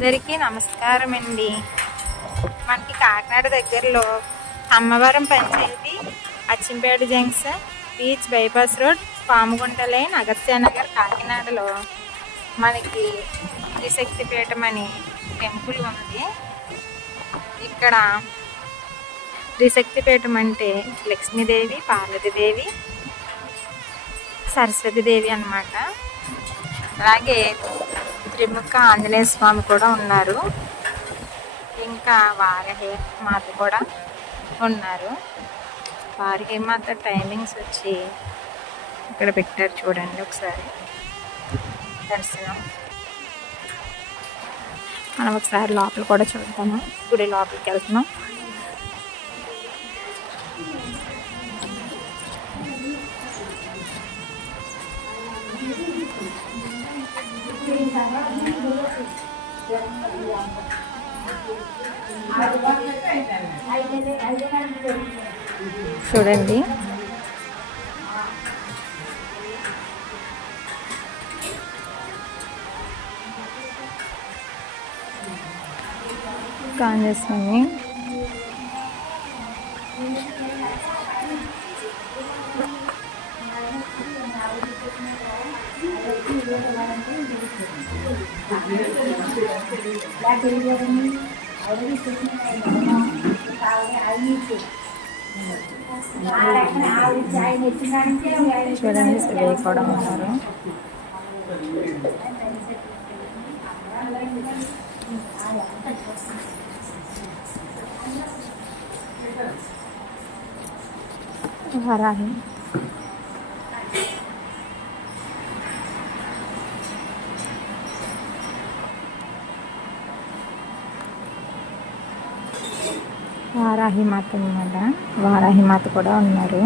అందరికీ నమస్కారం అండి. మనకి కాకినాడ దగ్గరలో Ammavaram panchayat, Achampeta junction, beach bypass road, Pamugunta line, Agastya Nagar, కాకినాడలో మనకి త్రిశక్తి పీఠం అని టెంపుల్ ఉంది. ఇక్కడ త్రిశక్తి పీఠం అంటే లక్ష్మీదేవి, పార్వతీదేవి, సరస్వతీదేవి అన్నమాట. అలాగే త్రిముఖ ఆంజనేయ స్వామి కూడా ఉన్నారు. ఇంకా వారాహి మాత కూడా ఉన్నారు. వారాహి మాత టైమింగ్స్ వచ్చి ఇక్కడ పెట్టారు, చూడండి ఒకసారి దర్శనం. మనం ఒకసారి లోపల కూడా చూద్దాము. గుడి లోపలికి వెళ్తున్నాం. చూడండి, కాంజస్వామి చూడండి, శ్రీ కూడా ఉన్నారు. వారాహి వారాహి మాత అన్నమాట. వారాహి మాత కూడా ఉన్నారు.